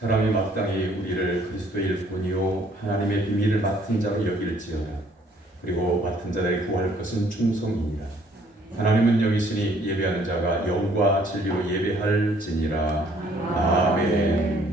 사람이 마땅히 우리를 그리스도의 일꾼이요 하나님의 비밀을 맡은 자로 여길지어다. 그리고 맡은 자들이 구할 것은 충성이니라. 하나님은 여기시니 예배하는 자가 영과 진리로 예배할지니라. 아멘.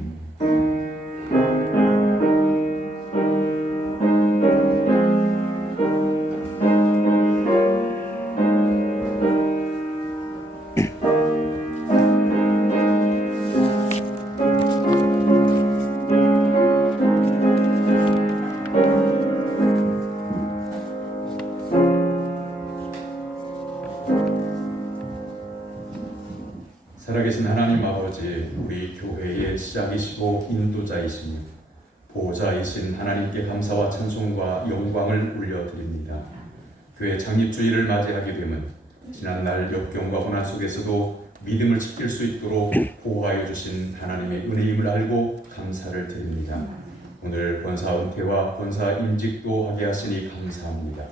살아계신 하나님 아버지, 우리 교회의 시작이시고 인도자이시며 보호자이신 하나님께 감사와 찬송과 영광을 올려드립니다. 교회 창립주일을 맞이하게 되면 지난날 역경과 고난 속에서도 믿음을 지킬 수 있도록 보호하여 주신 하나님의 은혜임을 알고 감사를 드립니다. 오늘 권사 은퇴와 권사 임직도 하게 하시니 감사합니다.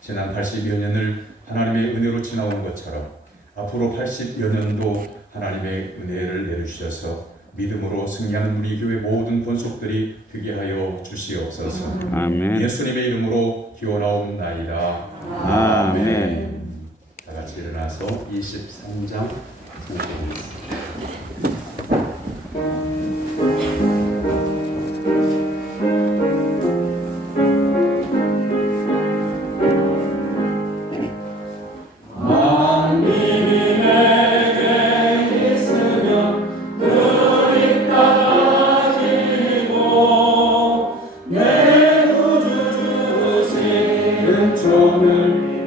지난 80여 년을 하나님의 은혜로 지나온 것처럼 앞으로 80여 년도 하나님의 은혜를 내려주셔서 믿음으로 승리하는 우리 교회 모든 권속들이 되게 하여 주시옵소서. 아멘. 예수님의 이름으로 기원하옵나이다. 아멘. 다 같이 일어나서 23장 공부하겠습니다.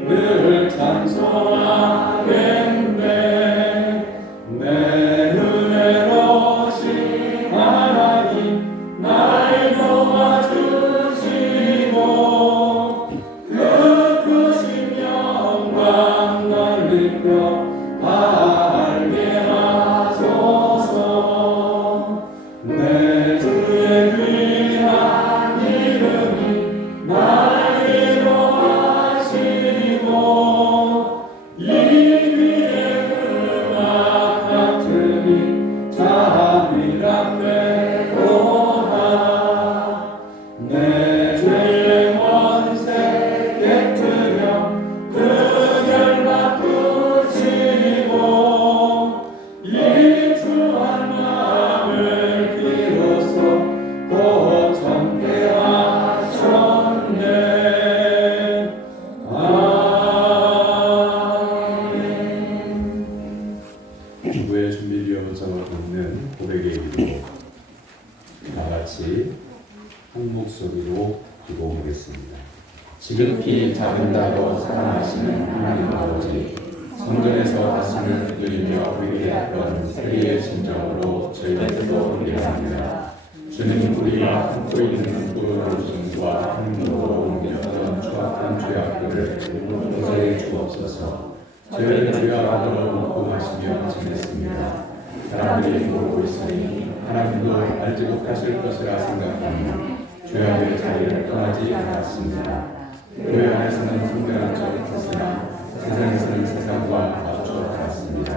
늘 찬송하겠네. 내 은혜로우신 하나님 날 도와주시고 그 크신 영광 넓히며 알게 하소서. 내 주의 귀한 이름이 날 이 위에 음악 같으니 잠이랍되도다. 내 죄의 원세 깨뜨려 그 결박 붙이고 이 주한 마음을 비로소 고청케 하셨네. 주부의 준비되어져 있는 고백의 이름으로 다 같이 한 목소리로 기도하겠습니다. 지극히 작은 자로 사랑하시는 하나님 아버지, 성전에서 다시는 누리며 회개했던 세리의 심정으로 저희들도 회개합니다. 주는 우리가 품고 있는 불의로움과 행동으로 옮겼던 추악한 죄악들을 용서해 주옵소서. 저희를 죄악으로 묵고하시며 지냈습니다. 사람들이 모르고 있으니 하나님도 알지 못하실 것이라 생각하며 죄악의 자리를 떠나지 않았습니다. 교회 안에서는 성별한 척 했으나 세상에서는 세상과 맞춰 살았습니다.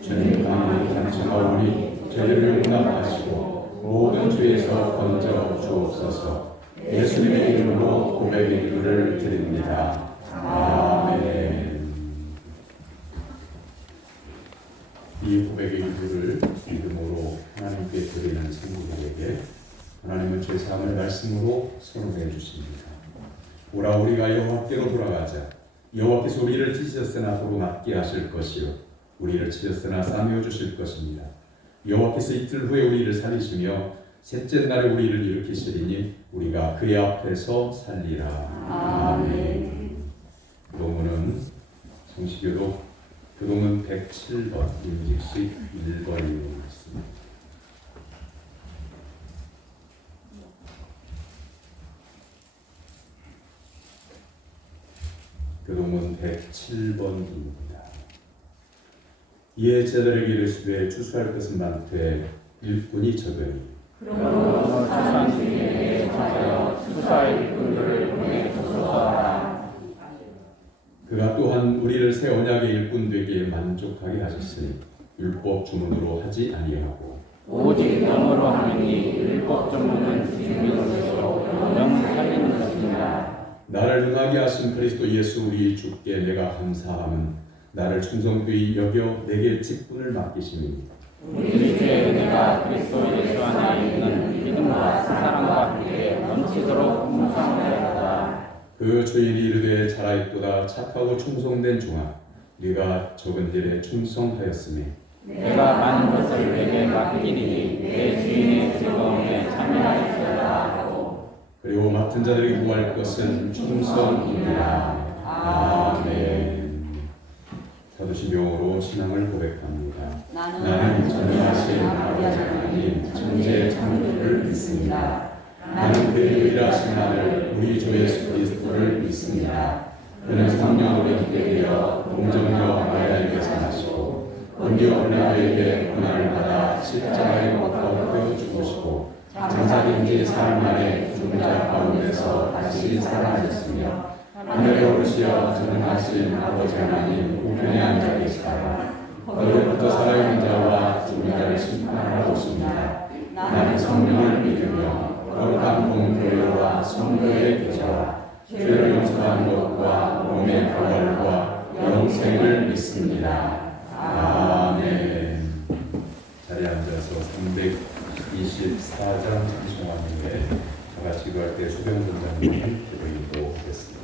주님 강하게 간청하오니 저희를 용납하시고 모든 죄에서 건져 주옵소서. 예수님의 이름으로 고백의 기도를 드립니다. 아멘. 이 고백의 기도를 믿음으로 하나님께 드리는 성도들에게 하나님은 죄사함을 말씀으로 선언해 주십니다. 오라 우리가 여호와께로 돌아가자. 여호와께서 우리를 찢으셨으나 도로 낫게 하실 것이요 우리를 찢으셨으나 싸매어 주실 것입니다. 여호와께서 이틀 후에 우리를 살리시며 셋째 날에 우리를 일으키시리니 우리가 그의 앞에서 살리라. 아멘. 교문은 성시교독 교동은 107번, 임직식 1번으로 있습니다. 교동은 107번입니다. 이에 제자들에게 이르시되 주수할 것은 많되 일꾼이 적으니 그러므로 사상주의에게 찾아 수사의 일꾼들을 보내소서 하라. 그가 또한 우리를 새 언약의 일꾼 되기에 만족하게 하셨으니 율법 주문으로 하지 아니하고 오직 영으로 하느니 율법 전문은 죽이는 것이요 영은 살리는 것입니다. 나를 능하게 하신 그리스도 예수 우리 주께 내가 감사함은 나를 충성되이 여겨 내게 직분을 맡기심입니다. 우리 주의 은혜가 그리스도 예수 안에 있는 믿음과 사랑과 함께 넘치도록 풍성하여다. 그 주인이 이르되 잘하였도다 착하고 충성된 종아 네가 적은 일에 충성하였으니 내가 많은 것을 내게 맡기리니 내 주인의 즐거움에 참여하였다 하고 그리고 맡은 자들에게 구할 것은 충성이니라. 아멘. 사도신경으로 신앙을 고백합니다. 나는 전능하신 아버지 하나님 천지의 창조주를 믿습니다. 나는 그의 유일하신 아들 우리 주 예수 그리스도를 믿습니다. 그는 성령으로 인격되어 동정녀 마리아에게서 나시고 본디오 빌라도에게 고난을 받아 십자가에 못 박혀 죽으시고 장사된 지 사흘 만에 죽은 자 가운데서 다시 살아나셨으며 하늘에 오르시어 전능하신 아버지 하나님 우편에 앉아 계시다가 거기로부터 살아있는 자와 죽은 자를 심판하러 오십니다. 나는 성령을 믿으며 거룩한 공교회와 성도의 교제와 죄를 용서하는 것과 몸의 부활과 영생을 믿습니다. 아멘. 자리에 앉아서 324장 찬송하는 후에 다 같이 기도할 때 수경 선장님 기도 인도하겠습니다.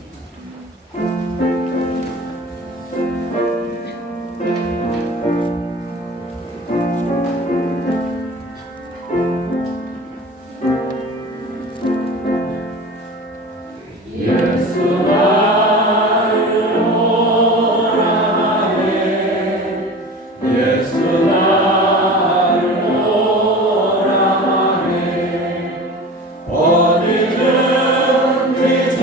어디든지 주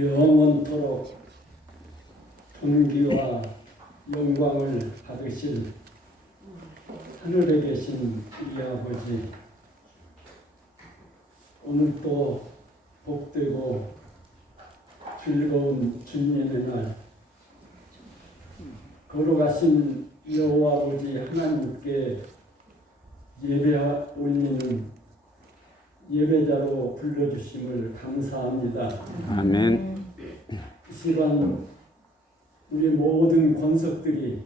영원토록 존귀와 영광을 받으실 하늘에 계신 우리 아버지, 오늘도 복되고 즐거운 주님의 날, 걸어가신 여호와 아버지 하나님께 예배 올리는 예배자로 불러주심을 감사합니다. 아멘. 이 시간 우리 모든 권석들이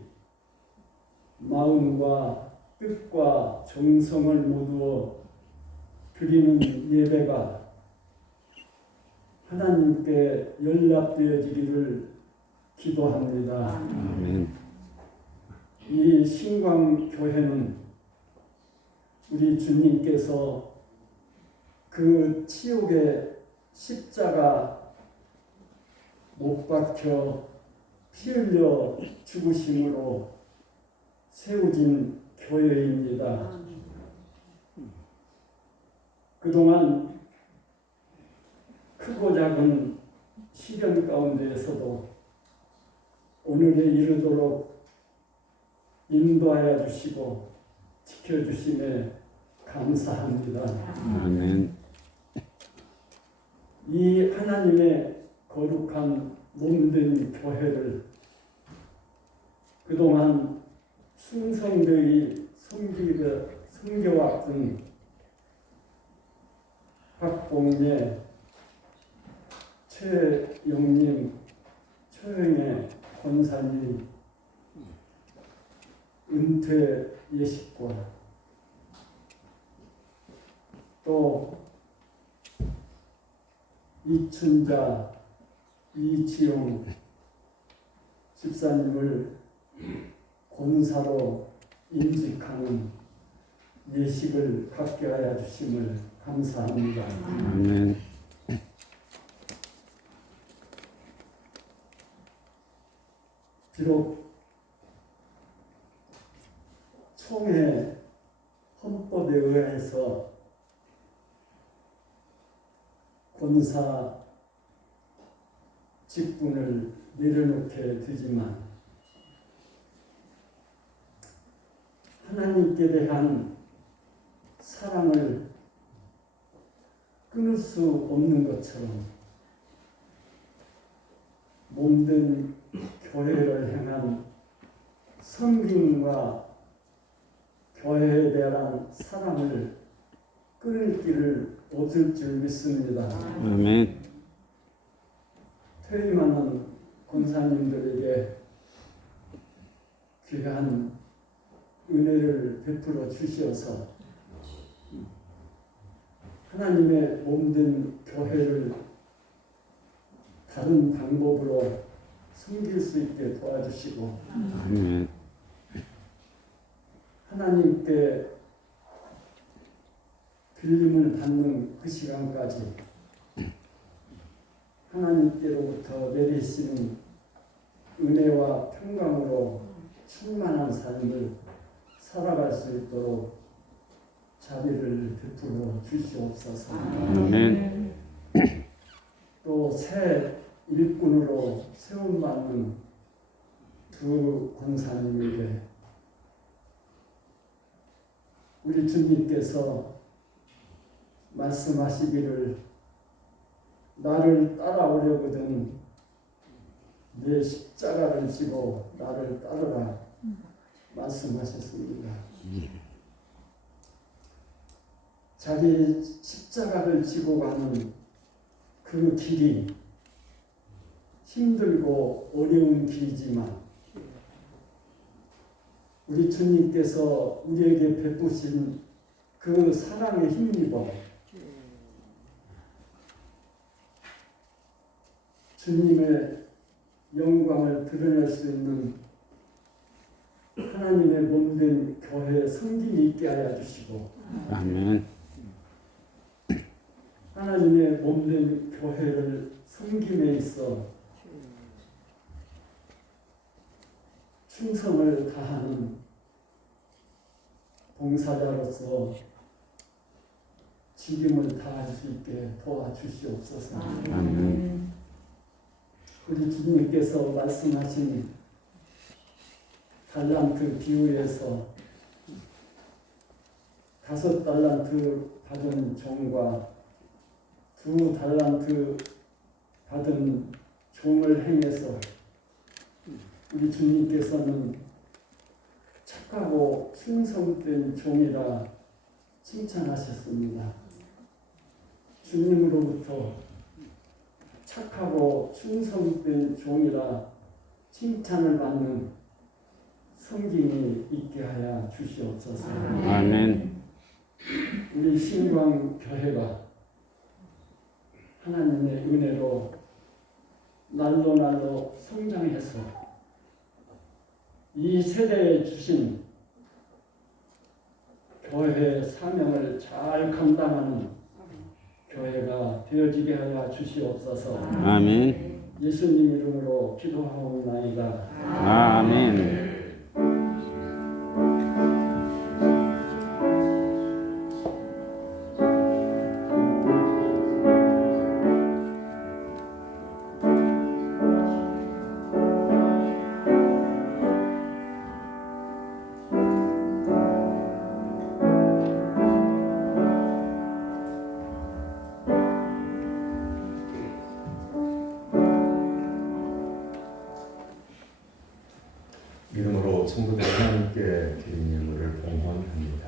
마음과 뜻과 정성을 모두어 드리는 예배가 하나님께 연락되어지기를 기도합니다. 아멘. 이 신광교회는 우리 주님께서 그 치욕의 십자가 못 박혀 피 흘려 죽으심으로 세워진 교회입니다. 그동안 크고 작은 시련 가운데에서도 오늘에 이르도록 인도하여 주시고 지켜주심에 감사합니다. 아멘. 이 하나님의 거룩한 몸된 교회를 그동안 충성되이 섬겨왔던 박봉예, 최영님, 최영애 권사님 은퇴 예식과 또 이춘자, 이지용 집사님을 권사로 임직하는 예식을 갖게 하여 주심을 감사합니다. 아멘. 비록 총회 헌법에 의해서 권사 직분을 내려놓게 되지만 하나님께 대한 사랑을 끊을 수 없는 것처럼 몸된 교회를 향한 섬김과 교회에 대한 사랑을 끊을 길을 없을 줄 믿습니다. 아멘. 퇴임하는 권사님들에게 귀한 은혜를 베풀어 주시어서 하나님의 몸된 교회를 다른 방법으로 섬길 수 있게 도와주시고 아멘. 하나님께 빌림을 받는 그 시간까지 하나님께로부터 내리시는 은혜와 평강으로 충만한 삶을 살아갈 수 있도록 자비를 베풀어 주시옵소서. 아멘. 또 새 일꾼으로 세움받는 두 권사님에게 우리 주님께서 말씀하시기를 나를 따라오려거든 내 십자가를 지고 나를 따르라 말씀하셨습니다. 자기 십자가를 지고 가는 그 길이 힘들고 어려운 길이지만 우리 주님께서 우리에게 베푸신 그 사랑에 힘입어 주님의 영광을 드러낼 수 있는 하나님의 몸된 교회에 성김이 있게 하여 주시고 아멘. 하나님의 몸된 교회를 섬김에 있어 충성을 다하는 봉사자로서 직임을 다할 수 있게 도와주시옵소서. 아멘. 우리 주님께서 말씀하신 달란트 비유에서 5달란트 받은 종과 2달란트 받은 종을 행해서 우리 주님께서는 착하고 충성된 종이라 칭찬하셨습니다. 주님으로부터 착하고 충성된 종이라 칭찬을 받는 성김이 있게 하여 주시옵소서. 아멘. 우리 신광교회가 하나님의 은혜로 날로 성장해서 이 세대에 주신 교회 사명을 잘 감당하는 교회가 되어지게 하여 주시옵소서. 아멘. 예수님 이름으로 기도하옵나이다. 아멘. 믿음으로 성도들 하나님께 드린 예물을 봉헌합니다.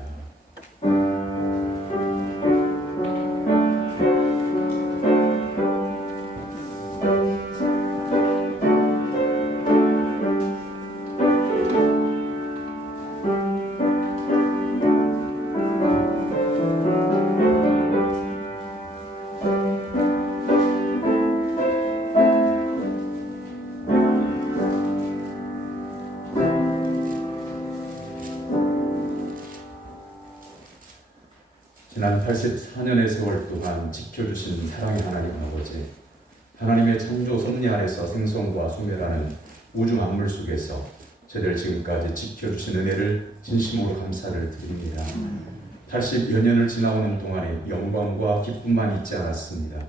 지난 84년의 세월 동안 지켜주신 사랑의 하나님 아버지, 하나님의 창조 섭리 안에서 생성과 소멸하는 우주 만물 속에서 저희를 지금까지 지켜주신 은혜를 진심으로 감사를 드립니다. 80여 년을 지나오는 동안에 영광과 기쁨만 있지 않았습니다.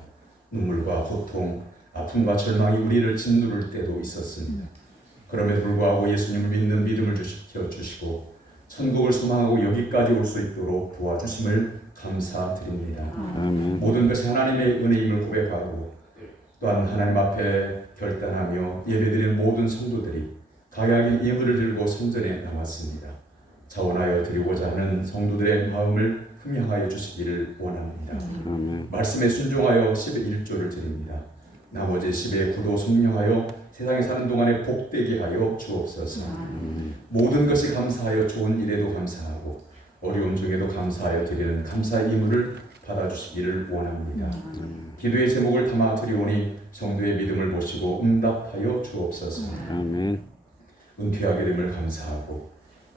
눈물과 고통, 아픔과 절망이 우리를 짓누를 때도 있었습니다. 그럼에도 불구하고 예수님을 믿는 믿음을 지켜주시고 천국을 소망하고 여기까지 올 수 있도록 도와주심을 감사드립니다. 아멘. 모든 것이 하나님의 은혜임을 고백하고 또한 하나님 앞에 결단하며 예배드리는 모든 성도들이 각양의 예물을 들고 성전에 나왔습니다. 자원하여 드리고자 하는 성도들의 마음을 흠양하여 주시기를 원합니다. 아멘. 말씀에 순종하여 10의 1조를 드립니다. 나머지 10의 9도 순종하여 세상에 사는 동안에 복되게 하여 주옵소서. 모든 것이 감사하여 좋은 일에도 감사하고 어려움 중에도 감사하여 드리는 감사의 예물을 받아주시기를 원합니다. 기도의 제목을 담아 드리오니 성도의 믿음을 보시고 응답하여 주옵소서. 아멘. 은퇴하게 됨을 감사하고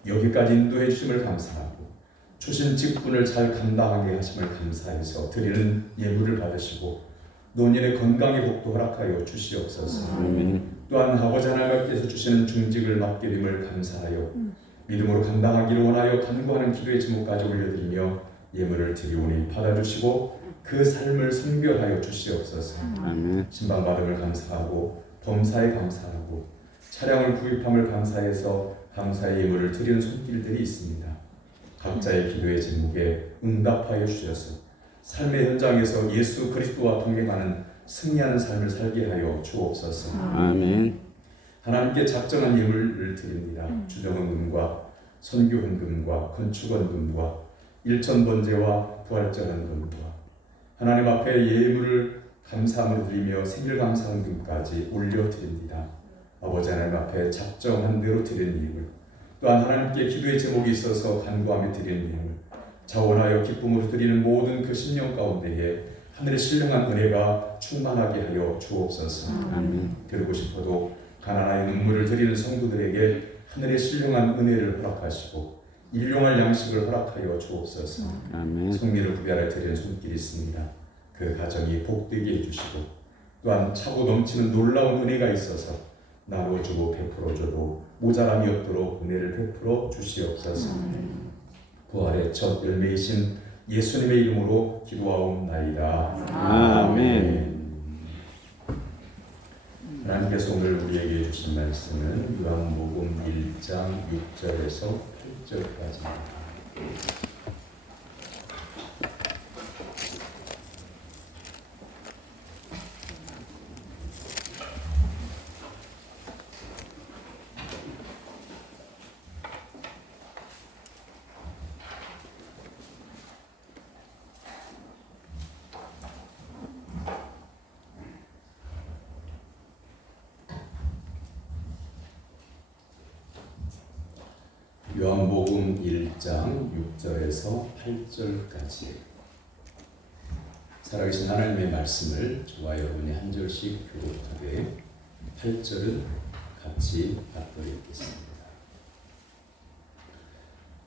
여기까지 인도해 주심을 감사하고 주신 직분을 잘 감당하게 하심을 감사해서 드리는 예물을 받으시고 노년의 건강의 복도 허락하여 주시옵소서. 아멘. 또한 아버지 하나님께서 주시는 중직을 맡게 됨을 감사하여 믿음으로 감당하기를 원하여 간구하는 기도의 제목까지 올려드리며 예물을 드리오니 받아주시고 그 삶을 선별하여 주시옵소서. 아멘. 신방받음을 감사하고 범사에 감사하고 차량을 구입함을 감사해서 감사의 예물을 드리는 손길들이 있습니다. 각자의 기도의 제목에 응답하여 주셔서 삶의 현장에서 예수 그리스도와 동행하는 승리하는 삶을 살게 하여 주옵소서. 아멘. 하나님께 작정한 예물을 드립니다. 주정헌금과 선교헌금과 건축헌금과 일천번제와 부활절헌금과 하나님 앞에 예물을 감사함으로 드리며 생일감사헌금까지 올려드립니다. 아버지 하나님 앞에 작정한 대로 드리는 예물, 또한 하나님께 기도의 제목이 있어서 간구하며 드리는 예물, 자원하여 기쁨으로 드리는 모든 그 심령 가운데에 하늘의 신령한 은혜가 충만하게 하여 주옵소서. 아멘. 드리고 싶어도 가난하여 눈물을 드리는 성도들에게 하늘의 신령한 은혜를 허락하시고 일용할 양식을 허락하여 주옵소서. 아멘. 성미를 구별하여 드리는 손길이 있습니다. 그 가정이 복되게 해주시고 또한 차고 넘치는 놀라운 은혜가 있어서 나눠주고 베풀어줘도 모자람이 없도록 은혜를 베풀어 주시옵소서. 부활의 첫 열매이신 예수님의 이름으로 기도하옵나이다. 아멘. 하나님께서 오늘 우리에게 주신 말씀은 요한복음 1장 6절에서 8절까지입니다. 요한복음 1장 6절에서 8절까지 살아계신 하나님의 말씀을 저와 여러분이 한 절씩 교독하되 8절은 같이 받들겠습니다.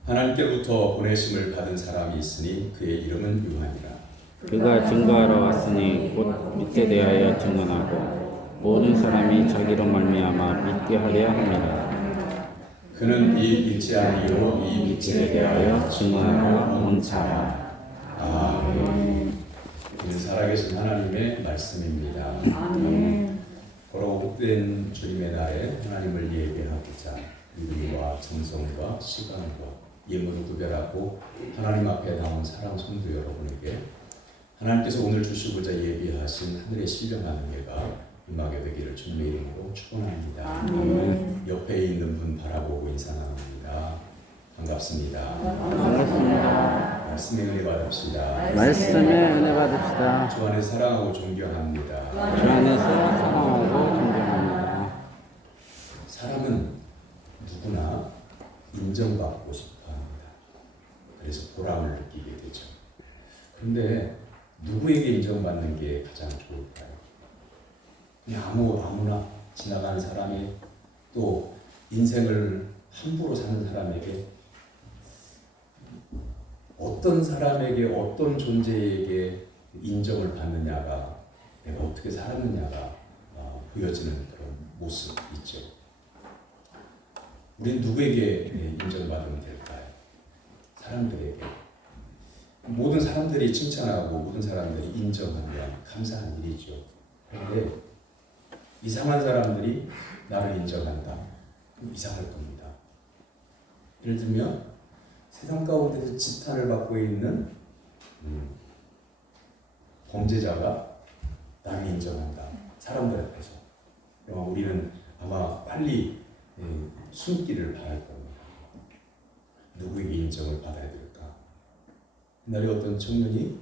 하나님께로부터 보내심을 받은 사람이 있으니 그의 이름은 요한이라. 그가 증거하러 왔으니 곧 믿게 대하여 증언하고 모든 사람이 자기로 말미암아 믿게 하려 합니다. 그는 이 믿지 아니요 이 믿게 대하여 증언하러 온 자라. 아멘. 이는 살아계신 하나님의 말씀입니다. 거룩된 주님의 날에 하나님을 예배하고자 믿음과 정성과 시간과 예물을 구별하고 하나님 앞에 나온 사랑 성도 여러분에게 하나님께서 오늘 주시고자 예비하신 하늘의 신령한 은혜가 임하게 되기를 주님의 이름으로 축원합니다. 옆에 있는 분 바라보고 인사 나눕니다. 반갑습니다. 반갑습니다. 말씀의 은혜 받읍시다. 말씀에 은혜 받읍시다. 주 안에 사랑하고 존경합니다. 주 안에서 사랑하고 존경합니다. 사람은 누구나 인정받고 싶어 합니다. 그래서 보람을 느끼게 되죠. 그런데 누구에게 인정받는 게 가장 좋을까요? 그냥 아무나 지나가는 사람이 또 인생을 함부로 사는 사람에게 어떤 사람에게 어떤 존재에게 인정을 받느냐가 내가 어떻게 살았느냐가 보여지는 그런 모습 있죠. 우리는 누구에게 인정받으면 될까요? 사람들에게. 모든 사람들이 칭찬하고 모든 사람들이 인정하면 감사한 일이죠. 그런데 이상한 사람들이 나를 인정한다. 이상할 겁니다. 예를 들면 세상 가운데서 지탄을 받고 있는 범죄자가 나를 인정한다. 사람들 앞에서. 우리는 아마 빨리 숨기를 바랄 겁니다. 누구에게 인정을 받아야 될까? 옛날에 어떤 청년이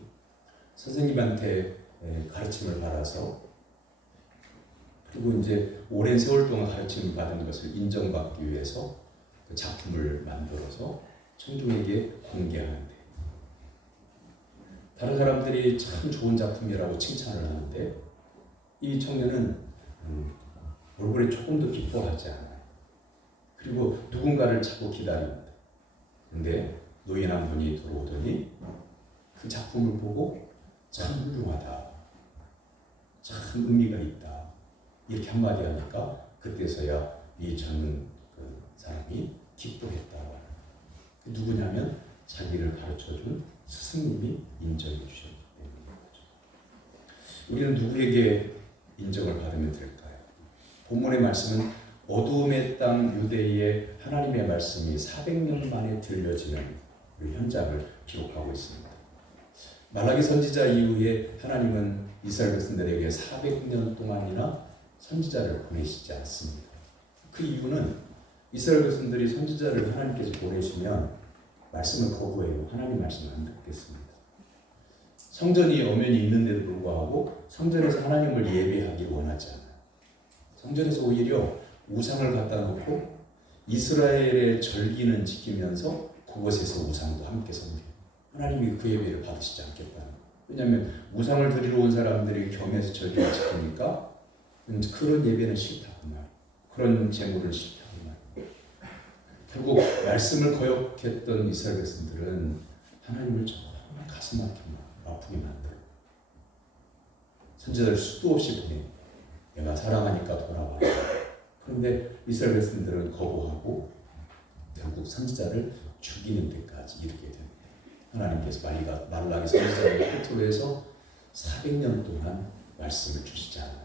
선생님한테 가르침을 받아서 그리고 이제 오랜 세월 동안 가르침을 받은 것을 인정받기 위해서 그 작품을 만들어서 청중에게 공개하는데 다른 사람들이 참 좋은 작품이라고 칭찬을 하는데 이 청년은 얼굴에 조금도 기뻐하지 않아요. 그리고 누군가를 찾고 기다립니다. 근데 노인 한 분이 들어오더니 그 작품을 보고 참 훌륭하다. 참 의미가 있다. 이렇게 한마디 하니까 그때서야 이 젊은 그 사람이 기뻐했다. 누구냐면 자기를 가르쳐준 스승님이 인정해 주셨기 때문인 거죠. 우리는 누구에게 인정을 받으면 될까요? 본문의 말씀은 어두움의 땅 유대에 하나님의 말씀이 400년 만에 들려지는 그 현장을 기록하고 있습니다. 말라기 선지자 이후에 하나님은 이스라엘 백성들에게 400년 동안이나 선지자를 보내시지 않습니다. 그 이유는 이스라엘 백성들이 선지자를 하나님께서 보내시면 말씀을 거부해요. 하나님 말씀을 안 듣겠습니다. 성전이 엄연히 있는데도 불구하고 성전에서 하나님을 예배하기 원하지 않아요. 성전에서 오히려 우상을 갖다 놓고 이스라엘의 절기는 지키면서 그곳에서 우상도 함께 섬겨요. 하나님이 그 예배를 받으시지 않겠다는 거예요. 왜냐하면 우상을 드리러 온 사람들이 겸해서 절기를 지키니까 그런 예배는 싫다고 말이에요. 그런 제물은 싫다고 말이에요. 결국 말씀을 거역했던 이스라엘 백성들은 하나님을 정말 가슴 아프게 만들어요. 선지자를 수도 없이 보내요. 내가 사랑하니까 돌아와. 그런데 이스라엘 백성들은 거부하고 결국 선지자를 죽이는 데까지 이르게 됩니다. 하나님께서 말라기 선지자를 끝으로 해서 400년 동안 말씀을 주시지 않아요.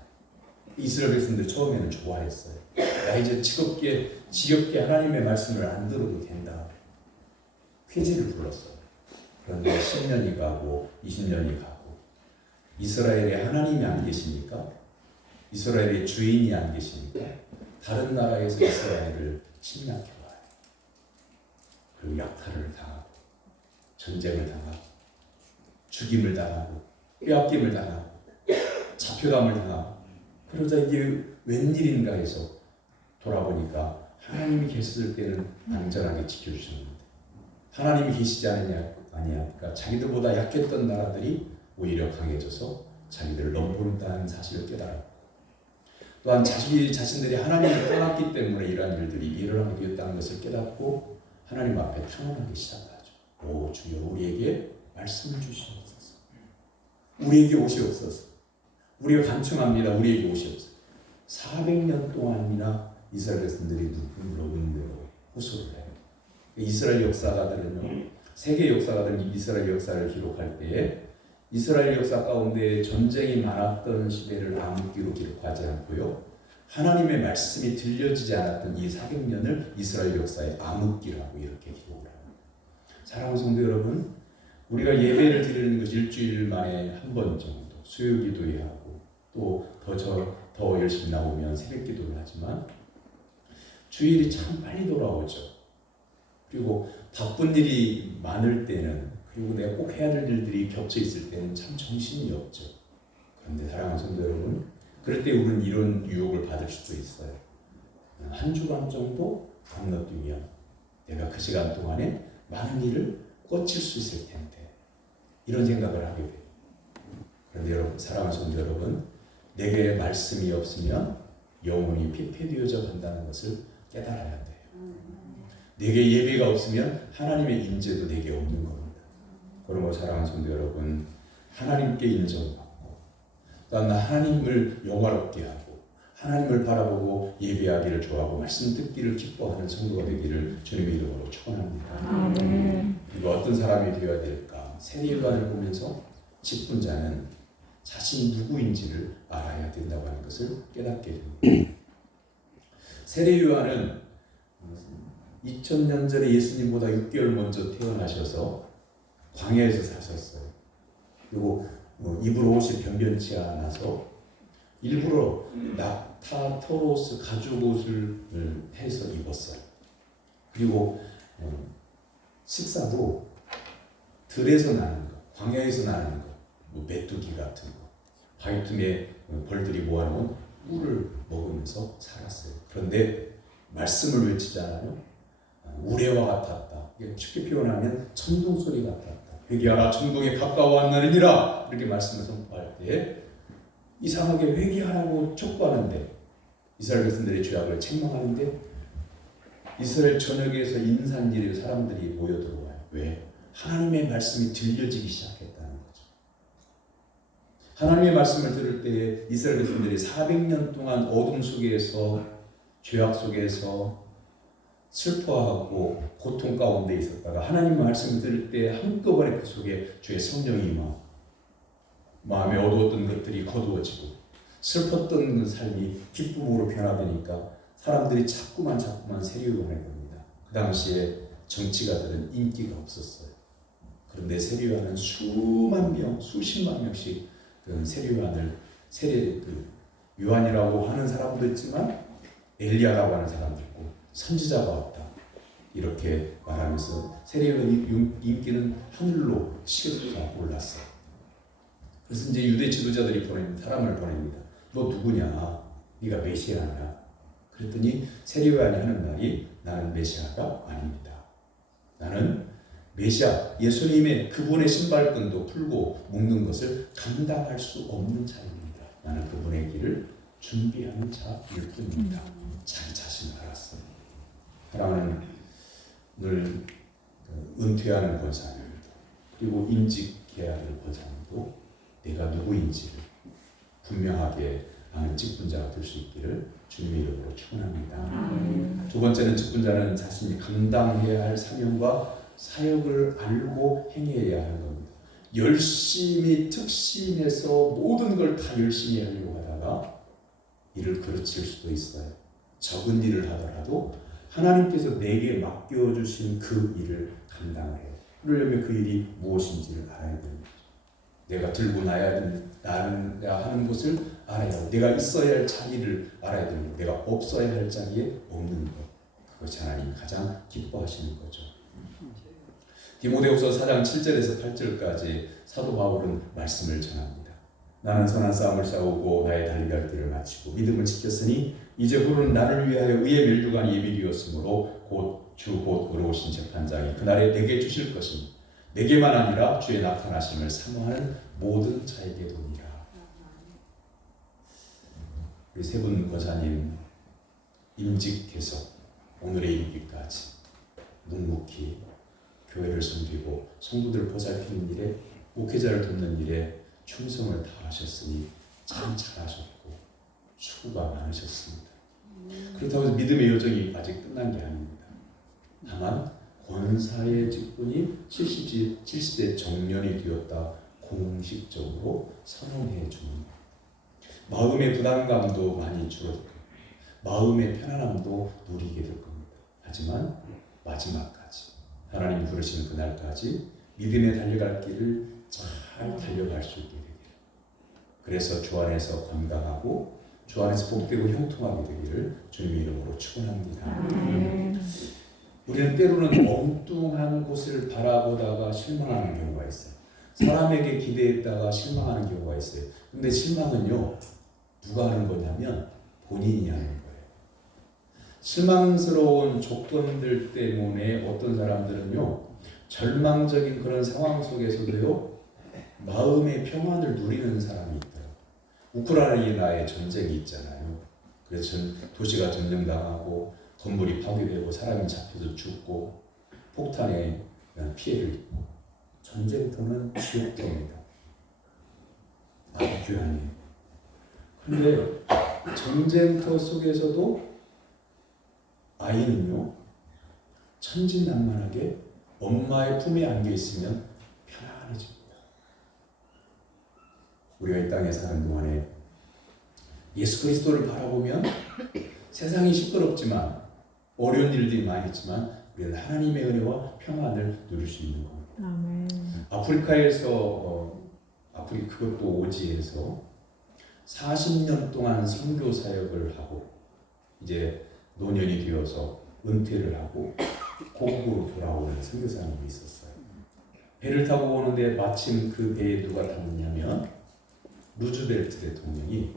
이스라엘 백성들 처음에는 좋아했어요. 나 이제 지겹게 하나님의 말씀을 안 들어도 된다. 회개를 불렀어요. 그런데 10년이 가고 20년이 가고 이스라엘에 하나님이 안 계십니까? 이스라엘의 주인이 안 계십니까? 다른 나라에서 이스라엘을 침략해 와요. 그리고 약탈을 당하고 전쟁을 당하고 죽임을 당하고 빼앗김을 당하고 잡혀감을 당하고 그러자 이게 웬일인가 해서 돌아보니까 하나님이 계셨을 때는 안전하게 지켜주셨는데 하나님이 계시지 아니하니까 자기들보다 약했던 나라들이 오히려 강해져서 자기들을 넘보는다는 사실을 깨달았고 또한 자신들이 하나님을 떠났기 때문에 이러한 일들이 일어나게 되었다는 것을 깨닫고 하나님 앞에 탕원하기 시작하죠. 오 주여 우리에게 말씀을 주시옵소서. 우리에게 오시옵소서. 우리가 간청합니다. 우리에게 오시옵소서. 400년 동안이나 이스라엘 백성들이 물어보는 대로 호소를 해요. 이스라엘 역사가들은요, 세계 역사가들은 이스라엘 역사를 기록할 때에 이스라엘 역사 가운데 전쟁이 많았던 시대를 암흑기로 기록하지 않고요, 하나님의 말씀이 들려지지 않았던 이 400년을 이스라엘 역사의 암흑기라고 이렇게 기록을 합니다. 사랑하는 성도 여러분, 우리가 예배를 드리는 것이 일주일 만에 한 번 정도 수요기도에 하고 또 더 열심히 나오면 새벽기도를 하지만 주일이 참 빨리 돌아오죠. 그리고 바쁜 일이 많을 때는 그리고 내가 꼭 해야 될 일들이 겹쳐 있을 때는 참 정신이 없죠. 그런데 사랑하는 성도 여러분, 그럴 때 우리는 이런 유혹을 받을 수도 있어요. 한 주간 정도 건너뛰면 내가 그 시간 동안에 많은 일을 꽂힐 수 있을 텐데 이런 생각을 하게 돼요. 그런데 여러분, 사랑하는 성도 여러분, 내게 말씀이 없으면 영혼이 피폐되어져 간다는 것을 깨달아야 돼요. 내게 예배가 없으면 하나님의 인재도 내게 없는 겁니다. 그러므로 사랑하는 성도 여러분, 하나님께 인정받고 또한 하나님을 영화롭게 하고 하나님을 바라보고 예배하기를 좋아하고 말씀 듣기를 기뻐하는 성도가 되기를 주님의 이름으로 축원합니다. 그리고 어떤 사람이 되어야 될까? 세례요한을 보면서 직분자는 자신이 누구인지를 알아야 된다고 하는 것을 깨닫게 됩니다. 세례요한은 2000년 전에 예수님보다 6개월 먼저 태어나셔서 광야에서 사셨어요. 그리고 입을 옷이 변변치 않아서 일부러 낙타토로스 가죽 옷을 해서 입었어요. 그리고 식사도 들에서 나는 거, 광야에서 나는 거, 메뚜기 같은 거, 바위틈에 벌들이 모아놓은 꿀을 먹으면서 살았어요. 그런데 말씀을 외치잖아요. 우레와 같았다. 쉽게 표현하면 천둥 소리 같았다. 회개하라, 천둥에 가까워왔느니라. 이렇게 말씀을 선포할 때 이상하게 회개하라고 촉구하는데 이스라엘 백성들의 죄악을 책망하는데 이스라엘 전역에서 인산일에 사람들이 모여들어와요. 왜? 하나님의 말씀이 들려지기 시작했다는 거죠. 하나님의 말씀을 들을 때에 이스라엘 백성들이 400년 동안 어둠 속에서 죄악 속에서 슬퍼하고 고통 가운데 있었다가 하나님의 말씀을 들을 때 한꺼번에 그 속에 주의 성령이 임하고 마음에 어두웠던 것들이 거두어지고 슬펐던 그 삶이 기쁨으로 변화되니까 사람들이 자꾸만 세례요한을 봅니다. 그 당시에 정치가들은 인기가 없었어요. 그런데 세례요한은 수만 명, 수십만 명씩 그 세례요한을 요한이라고 하는 사람도 있지만 엘리야라고 하는 사람도 있고 선지자가 왔다 이렇게 말하면서 세례요한의 인기는 하늘로 치솟아 올랐어요. 그래서 이제 유대 지도자들이 사람을 보냅니다. 너 누구냐? 네가 메시아냐? 그랬더니 세례요한이 하는 말이 나는 메시아가 아닙니다. 나는 메시아 예수님의 그분의 신발끈도 풀고 묶는 것을 감당할 수 없는 자입니다. 나는 그분의 길을 준비하는 자일 뿐입니다. 자기 자신을 알았어요. 사랑하는 늘 은퇴하는 권사님도 그리고 임직해야 할 권사님도 내가 누구인지를 분명하게 아는 직분자가 될 수 있기를 주님의 이름으로 축원합니다. 두 번째는 직분자는 자신이 감당해야 할 사명과 사역을 알고 행해야 하는 겁니다. 열심히 특심해서 모든 걸 다 열심히 하려고 하다가 일을 그르칠 수도 있어요. 적은 일을 하더라도 하나님께서 내게 맡겨주신 그 일을 감당을 해요. 그러려면 그 일이 무엇인지를 알아야 됩니다. 내가 들고 나야 하는 것을 알아야 하고, 내가 있어야 할 자리를 알아야 되고, 내가 없어야 할 자리에 없는 것, 그것이 하나님이 가장 기뻐하시는 거죠. 디모데후서 4장 7절에서 8절까지 사도 바울은 말씀을 전합니다. 나는 선한 싸움을 싸우고 나의 달려갈 길을 마치고 믿음을 지켰으니 이제 후로는 나를 위하여 의의 멸류관이 예비되었으므로 곧 의로우신 재판장이 그날에 내게 주실 것이니 내게만 아니라 주의 나타나심을 사모하는 모든 자에게 도니라. 우리 세 분 권사님 임직해서 오늘에 이르기까지 묵묵히 교회를 섬기고 성도들 보살피는 일에, 목회자를 돕는 일에 충성을 다하셨으니 참 잘하셨고 수고가 많으셨습니다. 그렇다고 해서 믿음의 여정이 아직 끝난 게 아닙니다. 다만 권사의 직분이 70대 정년이 되었다 공식적으로 선언해 주는 마음의 부담감도 많이 줄어들 겁니다. 마음의 편안함도 누리게 될 겁니다. 하지만 마지막까지 하나님 부르시는 그날까지 믿음에 달려갈 길을 잘 달려갈 수 있게 되기를, 그래서 주 안에서 건강하고 주 안에서 복되고 형통하게 되기를 주님의 이름으로 축원합니다. 우리는 때로는 엉뚱한 곳을 바라보다가 실망하는 경우가 있어요. 사람에게 기대했다가 실망하는 경우가 있어요. 근데 실망은요, 누가 하는 거냐면 본인이 하는 거예요. 실망스러운 조건들 때문에 어떤 사람들은요, 절망적인 그런 상황 속에서도요, 마음의 평안을 누리는 사람이 있더라고요. 우크라이나에 전쟁이 있잖아요. 그래서 도시가 점령당하고 건물이 파괴되고 사람이 잡혀서 죽고 폭탄에 피해를 입고, 전쟁터는 지옥터입니다. 아주 귀하네요. 그런데 전쟁터 속에서도 아이는요, 천진난만하게 엄마의 품에 안겨 있으면 편안해집니다. 우리가 이 땅에 사는 동안에 예수 그리스도를 바라보면 세상이 시끄럽지만 어려운 일들이 많이 있지만 우리는 하나님의 은혜와 평안을 누릴 수 있는 겁니다. 아멘. 아프리카에서 그것도 오지에서 40년 동안 선교 사역을 하고 이제 노년이 되어서 은퇴를 하고 고국으로 돌아오는 선교사님이 있었어요. 배를 타고 오는데 마침 그 배에 누가 탔느냐면 루즈벨트 대통령이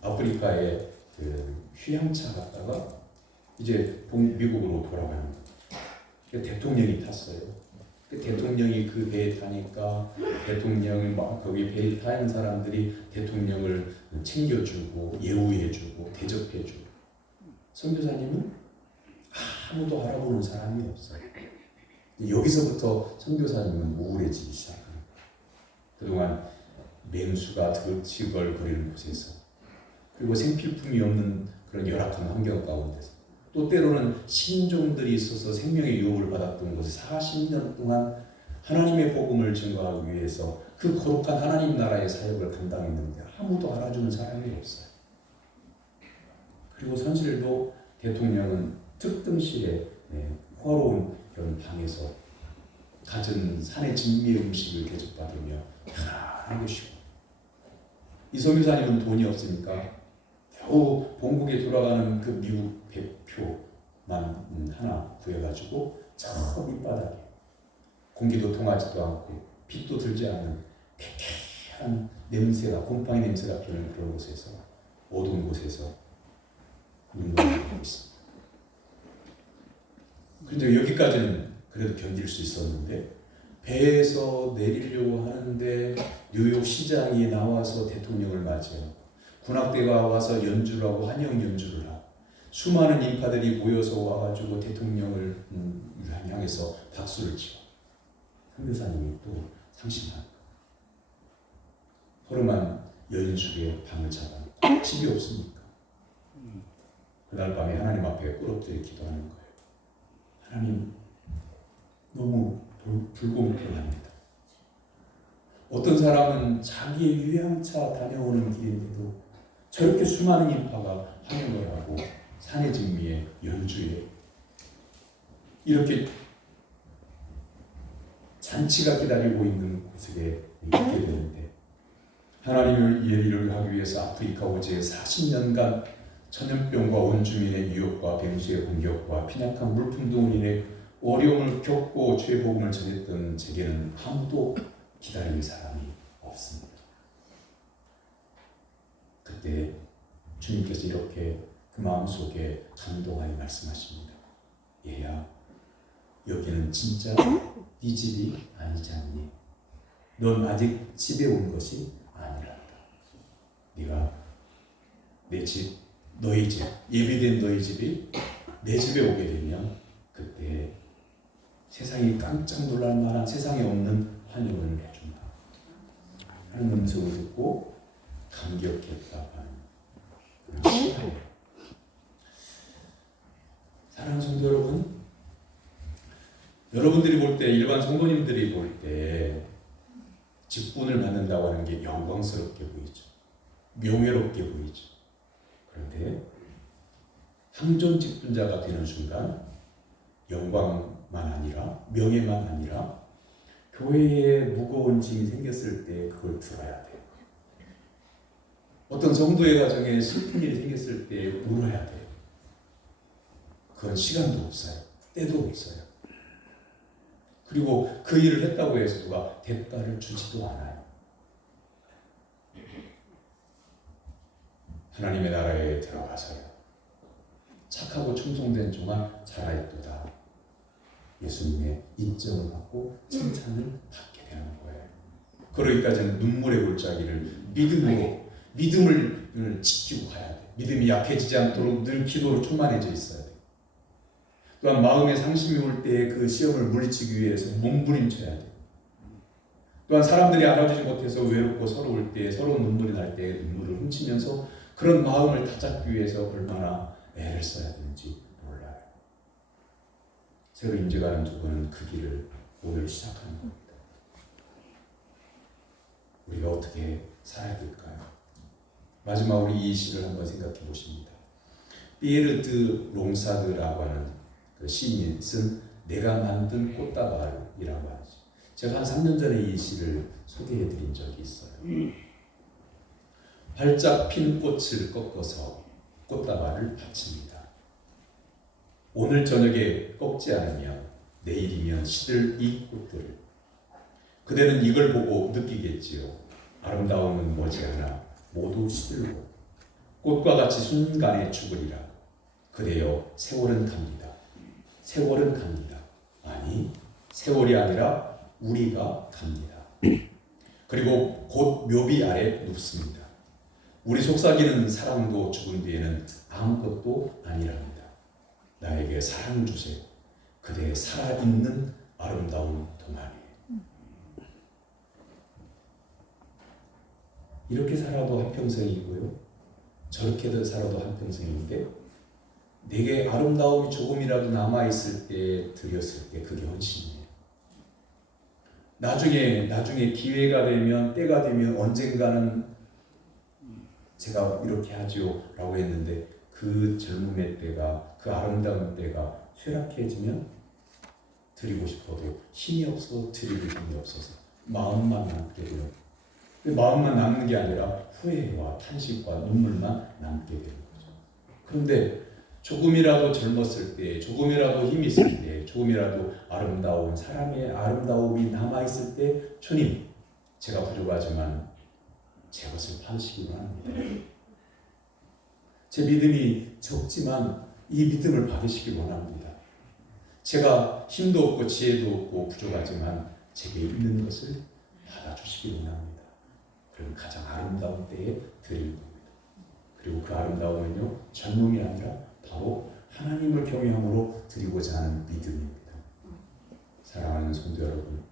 아프리카에 그 휴양차 갔다가 이제 미국으로 돌아가는 거예요. 대통령이 탔어요. 대통령이 그 배에 타니까 대통령을 막 거기 배에 타는 사람들이 대통령을 챙겨주고 예우해주고 대접해주고, 선교사님은 아무도 알아보는 사람이 없어요. 여기서부터 선교사님은 우울해지기 시작합니다. 그동안 맹수가 득실거리는 곳에서, 그리고 생필품이 없는 그런 열악한 환경 가운데서, 또 때로는 신종들이 있어서 생명의 유혹을 받았던 곳에 40년 동안 하나님의 복음을 증거하기 위해서 그 거룩한 하나님 나라의 사역을 감당했는데 아무도 알아주는 사람이 없어요. 그리고 선실도 대통령은 특등실에 호화로운 그런 방에서 갖은 산의 진미의 음식을 대접받으며 편안하게 쉬고, 이 선교사님은 돈이 없으니까 겨우 본국에 돌아가는 그 미국 배표만 하나 구해가지고 저 밑바닥에 공기도 통하지도 않고 빛도 들지 않는 쾌쾌한 냄새가, 곰팡이 냄새가 피는 그런 곳에서, 어두운 곳에서 눈물을 흘리고 있습니다. 그런데 여기까지는 그래도 견딜 수 있었는데, 배에서 내리려고 하는데 뉴욕 시장이 나와서 대통령을 맞이하고 군악대가 와서 연주를 하고 환영 연주를 하고 수많은 인파들이 모여서 와가지고 대통령을 향해서 박수를 치고, 선교사님이 또 상심한 허름한 여인숙의 방을 잡아 집이 없으니까 그날 밤에 하나님 앞에 꿇어뜨려 기도하는 거예요. 하나님, 너무 불공평합니다. 어떤 사람은 자기의 휴양차 다녀오는 길인데도 저렇게 수많은 인파가 환영을 하고 산의 진미에 연주에 이렇게 잔치가 기다리고 있는 곳에 있게 되는데 하나님을 예비를 하기 위해서 아프리카 오지에 40년간 전염병과 원주민의 유혹과 뱅수의 공격과 빈약한 물품 등으로 인해 어려움을 겪고 주의 복음을 전했던 제게는 아무도 기다릴 사람이 없습니다. 그때 주님께서 이렇게 그 마음속에 감동하여 말씀하십니다. 얘야, 여기는 진짜 네 집이 아니지 않니? 넌 아직 집에 온 것이 아니란다. 네가 내 집, 너희 집, 예비된 너희 집이 내 집에 오게 되면 그때 세상이 깜짝 놀랄 만한 세상에 없는 환영을 해준다 하는 음성을 듣고 감격했다고 하는 그런 시간이에요. 사랑하는 성도 여러분, 여러분들이 볼 때, 일반 성도님들이 볼 때 직분을 받는다고 하는 게 영광스럽게 보이죠. 명예롭게 보이죠. 그런데 항존 직분자가 되는 순간 영광만 아니라 명예만 아니라 교회에 무거운 짐이 생겼을 때 그걸 들어야 돼요. 어떤 성도의 가정에 슬픈 일이 생겼을 때 울어야 돼요. 그건 시간도 없어요. 때도 없어요. 그리고 그 일을 했다고 해서 누가 대가를 주지도 않아요. 하나님의 나라에 들어가서요. 착하고 충성된 종아 잘하였도다. 예수님의 인정을 받고 칭찬을 받게 되는 거예요. 그러기까지는 눈물의 골짜기를 믿음을 지키고 가야 돼요. 믿음이 약해지지 않도록 늘 기도로 충만해져 있어야 돼요. 또한 마음에 상심이 올 때 그 시험을 물리치기 위해서 몸부림쳐야 돼요. 또한 사람들이 알아주지 못해서 외롭고 서러울 때, 서러운 눈물이 날 때 눈물을 훔치면서 그런 마음을 다잡기 위해서 얼마나 애를 써야 되는지 몰라요. 새로 임재가는 두 분은 그 길을 오늘 시작하는 겁니다. 우리가 어떻게 살아야 될까요? 마지막으로 이 시를 한번 생각해 보십니다. 피에르 드 롱사드라고 하는 그 시인이 쓴 내가 만든 꽃다발이라고 하죠. 제가 한 3년 전에 이 시를 소개해 드린 적이 있어요. 활짝 핀 꽃을 꺾어서 꽃다발을 바칩니다. 오늘 저녁에 꺾지 않으면 내일이면 시들 이 꽃들을. 그대는 이걸 보고 느끼겠지요. 아름다움은 머지않아 모두 시들고 꽃과 같이 순간에 죽으리라. 그래요, 세월은 갑니다. 세월은 갑니다. 아니, 세월이 아니라 우리가 갑니다. 그리고 곧 묘비 아래 눕습니다. 우리 속삭이는 사랑도 죽은 뒤에는 아무것도 아니랍니다. 나에게 사랑 주세요. 그대의 살아있는 아름다운 동안에. 이렇게 살아도 한평생이고요. 저렇게 살아도 한평생인데 내게 아름다움이 조금이라도 남아있을 때, 드렸을 때 그게 헌신이에요. 나중에 기회가 되면, 때가 되면 언젠가는 제가 이렇게 하지요 라고 했는데 그 젊음의 때가, 그 아름다운 때가 쇠락해지면 드리고 싶어도 힘이 없어, 드릴 힘이 없어서 마음만 남게 돼요. 마음만 남는 게 아니라 후회와 탄식과 눈물만 남게 되는 거죠. 그런데 조금이라도 젊었을 때, 조금이라도 힘이 있을 때, 조금이라도 아름다운 사람의 아름다움이 남아있을 때 주님, 제가 부족하지만 제 것을 받으시기 원합니다. 제 믿음이 적지만 이 믿음을 받으시기 원합니다. 제가 힘도 없고 지혜도 없고 부족하지만 제게 있는 것을 받아주시기 원합니다. 그럼 가장 아름다운 때에 드릴 겁니다. 그리고 그 아름다움은요, 젊음이 아니라 바로 하나님을 경외함으로 드리고자 하는 믿음입니다. 사랑하는 성도 여러분,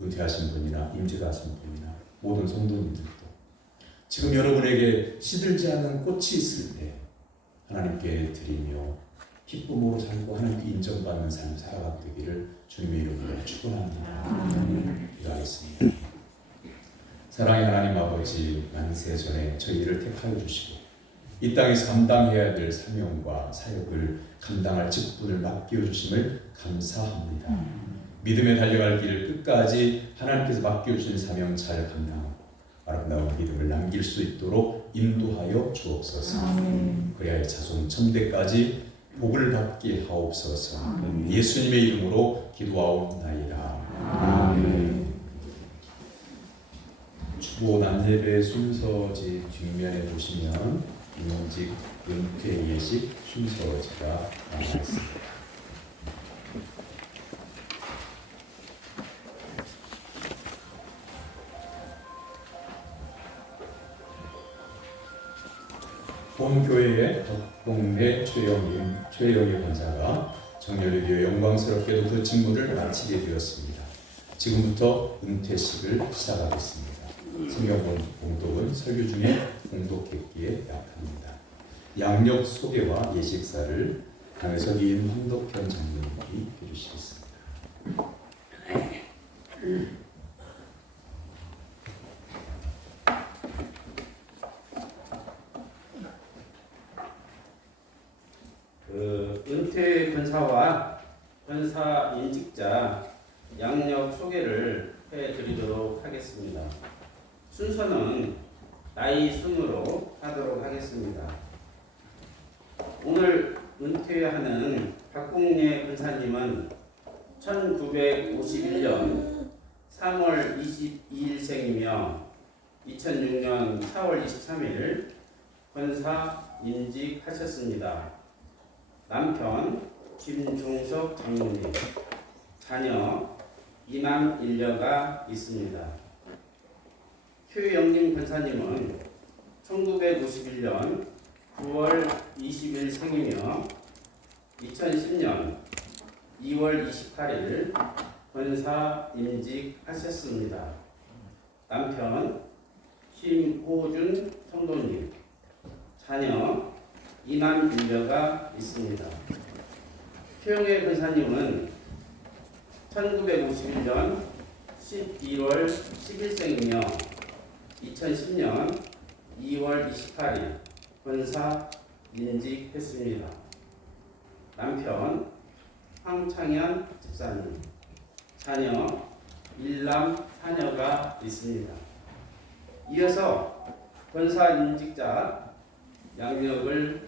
은퇴하신 분이나 임직을 하신 분이나 모든 성도님들도 지금 여러분에게 시들지 않는 꽃이 있을 때 하나님께 드리며 기쁨으로 살고 하나님께 인정받는 삶 살아가게 되기를 주님의 이름으로 축원합니다. 기도하겠습니다. 사랑의 하나님 아버지, 만세 전에 저희를 택하여 주시고 이 땅에서 감당해야 될 사명과 사역을 감당할 직분을 맡겨주심을 감사합니다. 믿음에 달려갈 길을 끝까지 하나님께서 맡겨주신 사명 잘 감당하고 아름다운 믿음을 남길 수 있도록 인도하여 주옵소서. 그래야 자손 천대까지 복을 받게 하옵소서. 예수님의 이름으로 기도하옵나이다. 아멘. 추모 난예배 순서지 뒷면에 보시면 임원직 은퇴 예식 순서지가 나와 있습니다. 본교회의 덕동네 최영희 권사가 정년을 위해 영광스럽게도 그 직무를 마치게 되었습니다. 지금부터 은퇴식을 시작하겠습니다. 성경 봉독은 설교 중에 봉독했기에 약합니다. 양력 소개와 예식사를 강에서 이은 황덕현 장로님이 해주시겠습니다. 은퇴 권사와 권사 인직자 양력 소개를 해드리도록 하겠습니다. 순서는 나이 순으로 하도록 하겠습니다. 오늘 은퇴하는 박봉례 권사님은 1951년 3월 22일생이며 2006년 4월 23일 권사 임직하셨습니다. 남편 김종석 장로님, 자녀 이남 일녀가 있습니다. 최영림 권사님은 1951년 9월 20일 생이며 2010년 2월 28일 권사 임직하셨습니다. 남편 김호준 성도님, 자녀 이남 일녀가 있습니다. 최영애 권사님은 1951년 12월 10일생이며 2010년 2월 28일 권사 임직했습니다. 남편 황창현 집사님, 자녀 일남 사녀가 있습니다. 이어서 권사 임직자 양력을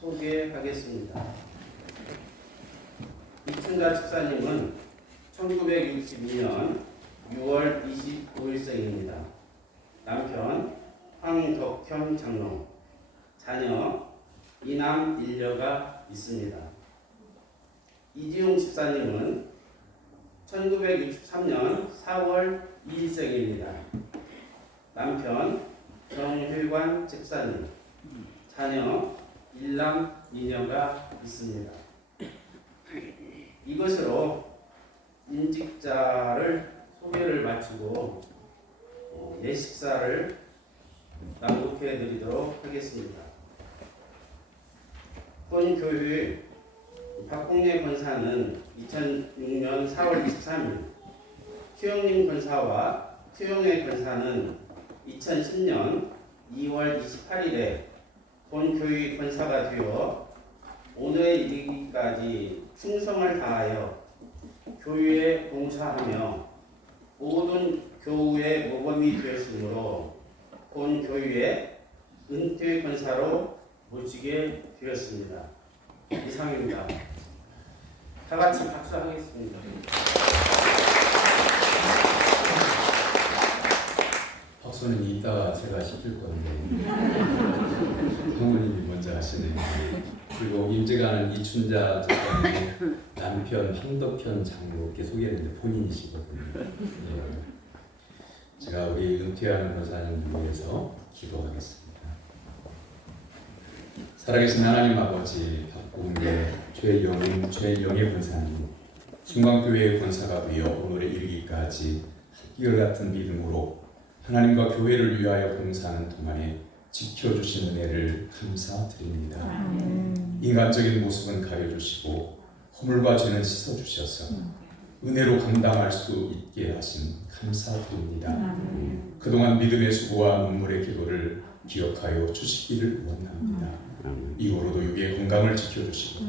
소개하겠습니다. 이춘자 집사님은 1962년 6월 25일생입니다. 남편 황덕현 장로, 자녀 이남 일녀가 있습니다. 이지용 집사님은 1963년 4월 2일생입니다. 남편 정회관 집사님, 자녀 일남 이녀가 있습니다. 이것으로 임직자를 소개를 마치고 예식사를 낭독해 드리도록 하겠습니다. 본교회 박봉례 권사는 2006년 4월 23일, 최영림 권사와 최영애 권사는 2010년 2월 28일에 본교회 권사가 되어 오늘에 이르기까지 충성을 다하여 교회에 봉사하며 모든 교우의 모범이 되었으므로 본교회에 은퇴 권사로 모시게 되었습니다. 이상입니다. 다 같이 박수하겠습니다. 박수는 이따 제가 시킬 건데 형님이 먼저 하시네요. 그리고 임직하는 이춘자 집사님의 남편 황덕현 장로께 소개했는데 본인이시거든요. 예. 제가 우리 은퇴하는 권사님을 위해서 기도하겠습니다. 살아계신 하나님 아버지, 박봉례, 최영애 권사님, 순강교회의 권사가 되어 오늘에 이르기까지 한결같은 믿음으로 하나님과 교회를 위하여 봉사하는 동안에 지켜주신 은혜를 감사드립니다. 인간적인 모습은 가려주시고 허물과 죄는 씻어주셔서 은혜로 감당할 수 있게 하신 감사드립니다. 그동안 믿음의 수고와 눈물의 기도를 기억하여 주시기를 원합니다. 아멘. 이후로도 육의 건강을 지켜주시고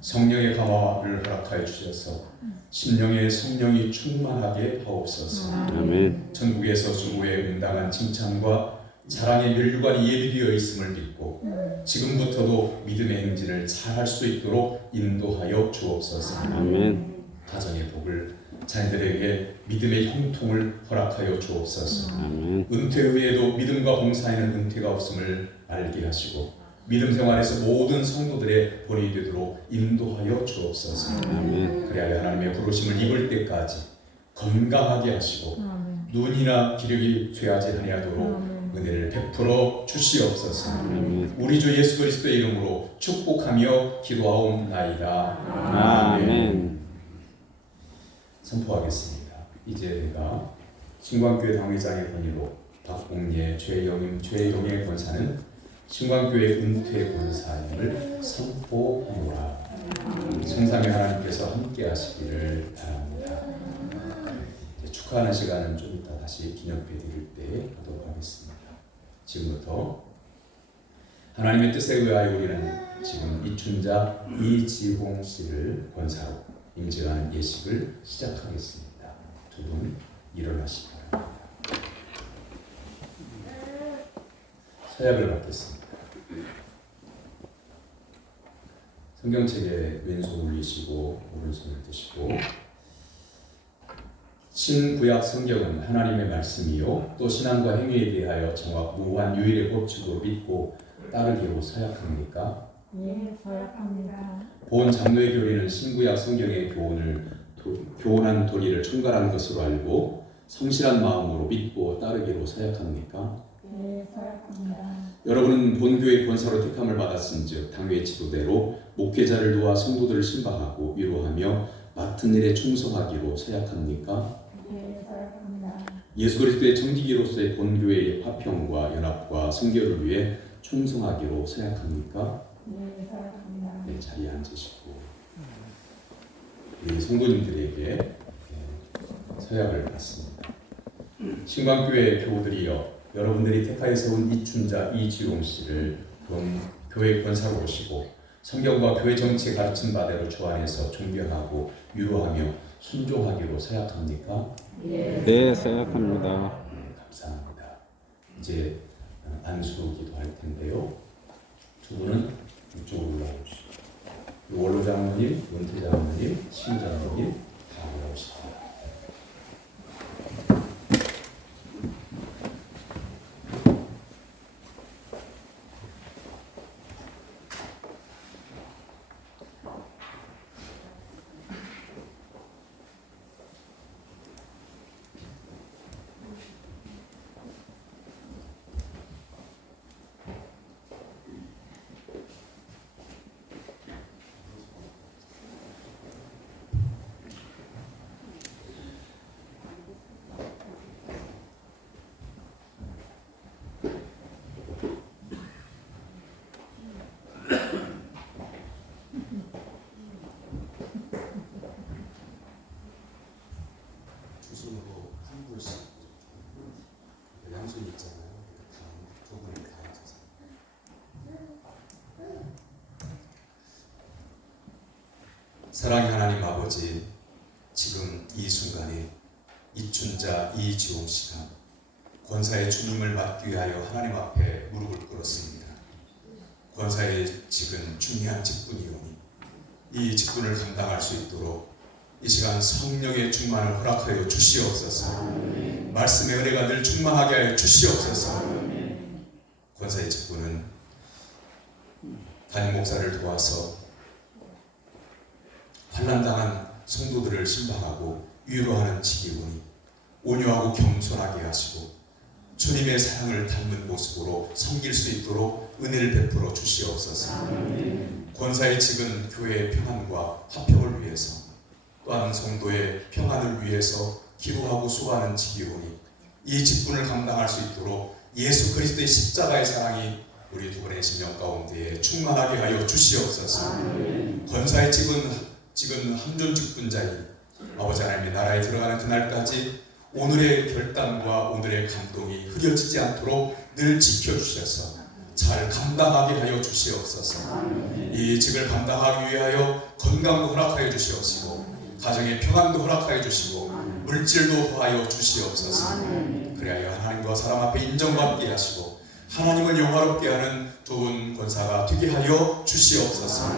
성령의 감화를 허락하여 주셔서 심령의 성령이 충만하게 하옵소서. 아멘. 천국에서 주의 응당한 칭찬과 사랑의 면류관이 예비되어 있음을 믿고 지금부터도 믿음의 행진을 잘할 수 있도록 인도하여 주옵소서. 아멘. 가정의 복을 자녀들에게 믿음의 형통을 허락하여 주옵소서. 아멘. 은퇴 후에도 믿음과 봉사에는 은퇴가 없음을 알게 하시고 믿음 생활에서 모든 성도들의 본이 되도록 인도하여 주옵소서. 아멘. 그래야 하나님의 부르심을 입을 때까지 건강하게 하시고 눈이나 기력이 쇠하지 아니하도록 은혜를 베풀어 주시옵소서. 아멘. 우리 주 예수 그리스도의 이름으로 축복하며 기도하옵나이다. 아멘. 선포하겠습니다. 이제 내가 신광교회 당회장의 권위로 박봉예 최영의 권사는 신광교회 은퇴 권사임을 선포하노라. 성삼위 하나님께서 함께 하시기를 바랍니다. 축하하는 시간은 좀 이따 다시 기념회 드릴 때 하도록 하겠습니다. 지금부터 하나님의 뜻에 의하여 우리는 지금 이춘자 이지홍 씨를 권사로 임직하는 예식을 시작하겠습니다. 두 분 일어나시기 바랍니다. 서약을 받겠습니다. 성경책에 왼손 올리시고 오른손을 드시고 신구약 성경은 하나님의 말씀이요 또 신앙과 행위에 대하여 정확 무한 유일의 법칙으로 믿고 따르기로 서약합니까? 예, 서약합니다. 본 장로의 교리는 신구약 성경의 교훈한 도리를 총괄한 것으로 알고 성실한 마음으로 믿고 따르기로 서약합니까? 예, 서약합니다. 여러분은 본교회 권사로 택함을 받았은즉 당회 지도대로 목회자를 도와 성도들을 신방하고 위로하며 맡은 일에 충성하기로 서약합니까? 예, 서약합니다. 예수 그리스도의 청지기로서의 본교회의 화평과 연합과 성결을 위해 충성하기로 서약합니까? 예, 서약합니다. 네, 자리에 앉으시고 우리 성도님들에게 서약을 받습니다. 신광교회 교우들이여 여러분들이 택하여 세운 이춘자 이지용 씨를 교회 권사로 오시고 성경과 교회 정치에 가르친 바대로 주 안에서 존경하고 위로하며 순종하기로 서약합니까? 네, 서약합니다. 감사합니다. 이제 안수 기도할 텐데요. 두 분은 이쪽으로 올라오시죠. 원로 장로님, 원태 장로님, 신 장로님 다 올라오시죠. 주순으로 한 분씩 양손 있잖아요. 두 분이 다 앉아서. 사랑의 하나님 아버지, 지금 이 순간에 이춘자 이지용 씨가 권사의 주님을 받기 위하여 하나님 앞에 무릎을 꿇었습니다. 권사의 직은 중요한 직분이오니 이 직분을 감당할 수 있도록 이 시간 성령의 충만을 허락하여 주시옵소서. 말씀의 은혜가 늘 충만하게 하여 주시옵소서. 권사의 직분은 담임 목사를 도와서 환난당한 성도들을 신방하고 위로하는 직이오니 온유하고 겸손하게 하시고 주님의 사랑을 닮은 모습으로 섬길 수 있도록 은혜를 베풀어 주시옵소서. 권사의 직은 교회의 평안과 화평을 위해서 또한 성도의 평안을 위해서 기도하고 수고하는 직이오니 이 직분을 감당할 수 있도록 예수 그리스도의 십자가의 사랑이 우리 두 분의 심령 가운데에 충만하게 하여 주시옵소서. 권사의 직은 한존 직분자인 아버지 하나님의 나라에 들어가는 그날까지 오늘의 결단과 오늘의 감동이 흐려지지 않도록 늘 지켜주셔서 잘 감당하게 하여 주시옵소서. 이 직을 감당하기 위하여 건강도 허락하여 주시옵시고 가정의 평안도 허락하여 주시고 물질도 더하여 주시옵소서. 그래야 하나님과 사람 앞에 인정받게 하시고 하나님을 영화롭게 하는 좋은 권사가 되게 하여 주시옵소서.